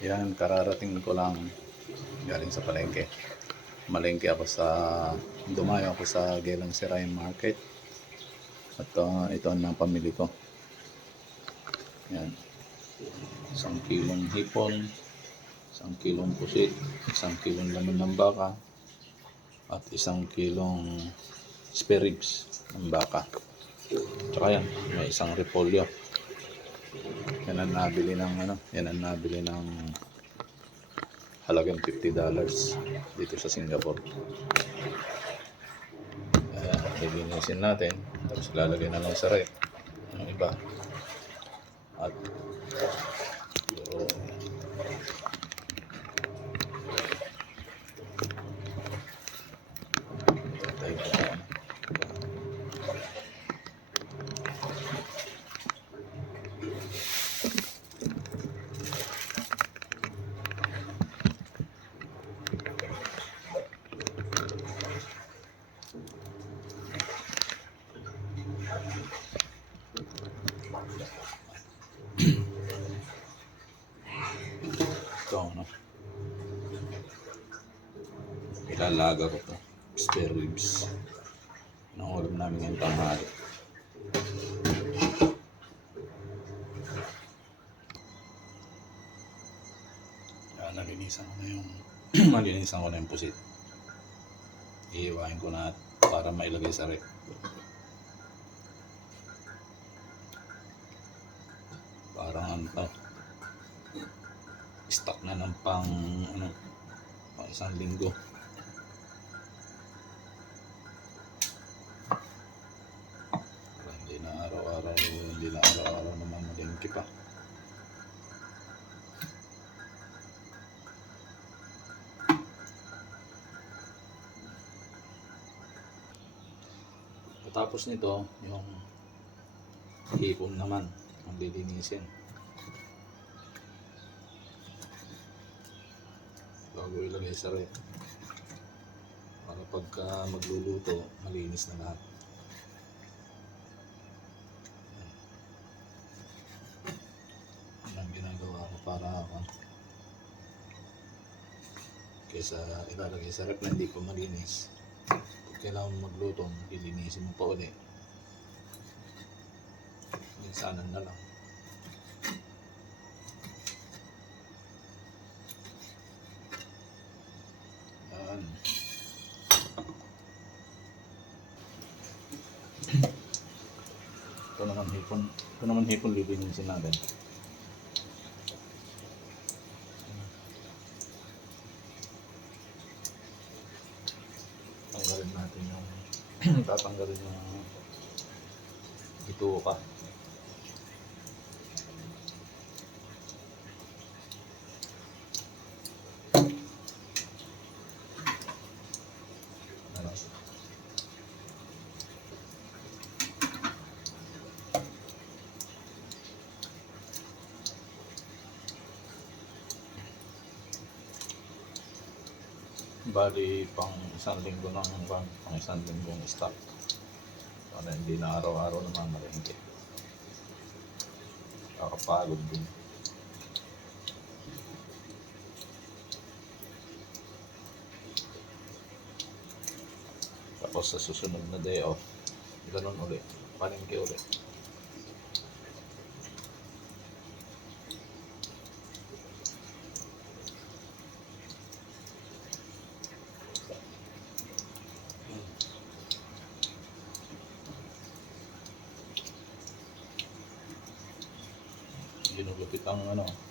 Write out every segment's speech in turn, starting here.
Yan, kararating ko lang galing sa palengke. Malengke ako sa, dumayo ako sa Gelang Sirayan Market. At ito ang pamili ko. Yan, 1 kilong hipon, 1 kilong pusit, 1 kilong laman ng baka, at 1 kilong spare ribs ng baka. Tsaka yan, may isang repolyo. Yan ang nabili ng halagang $50 dito sa Singapore. Lilinisin natin, tapos lalagay na lang sa rep yung iba. At ito, ilalaga ko to, spare ribs. Ang ulam namin ngayong tanghali. Nalinisan ko na yung pusit. Iiwain ko na para mailagay sa rep. Parang stock na ng pang 1 linggo. Hindi na araw-araw naman malengke pa. Tapos nito, yung hipon naman ang lilinisin. Bago ilagay sa rep, para pagka magluluto, malinis na lahat. Yan ang ginagawa ko para kaysa ilalagay sa rep na hindi pa malinis. Kailangan magluto, lilinisin mo pa ulit. Minsanan na lang. Yan. Ito naman hipon lilinisin natin. Tanggalin natin yung tatanggalin yung bituka. Bali pang 1 linggo ng pang 1 linggong stock para hindi na araw-araw naman malengke. Kakapagod din. Tapos sa susunod na day off, ganun ulit, palengke ulit.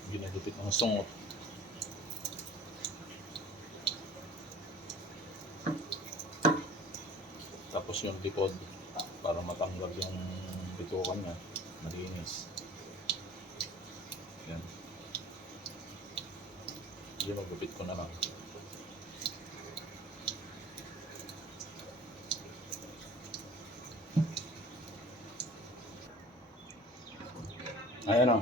Ginugupit ang sungot. Tapos yung likod para matanggal yung bitukan niya, malinis. Yan. Ginugupit ko na lang. Ayan o.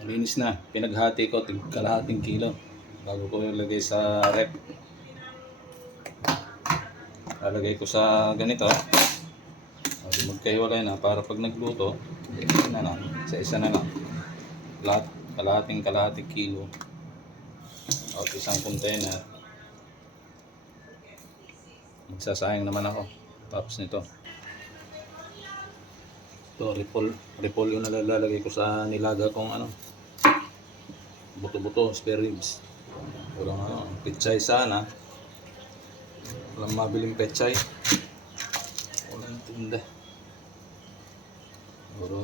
Malinis na. Pinaghati ko kalahating kilo bago ko ilagay sa rep. Lalagay ko sa ganito. Magkahiwalay na para pag nagluto, na lang, sa isa na lang. Lahat kalahating kilo. O, isang container. Magsasayang naman ako. Tapos nito. Ito, repolyo na lalagay ko sa nilaga kong ano. Buto-buto, spare ribs. Walang ano, pechay sana. Walang mabiling pechay. Walang tinda. Pero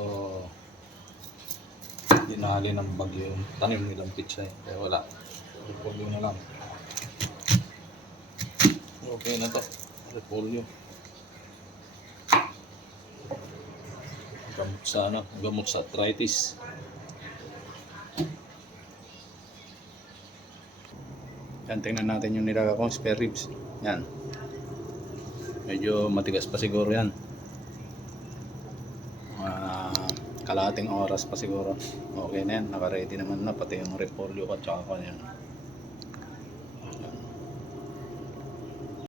dinali ng bagyo yung tanim nilang pechay. Kaya wala. Repolyo na lang. Okay na to. Repolyo. Gamot sa ano, gamot sa arthritis. Yan, tingnan natin yung nilaga kong spare ribs. Yan. Medyo matigas pa siguro yan. Kalahating oras pa siguro. Okay na yan. Naka-ready naman na. Pati yung repolyo at saka yan.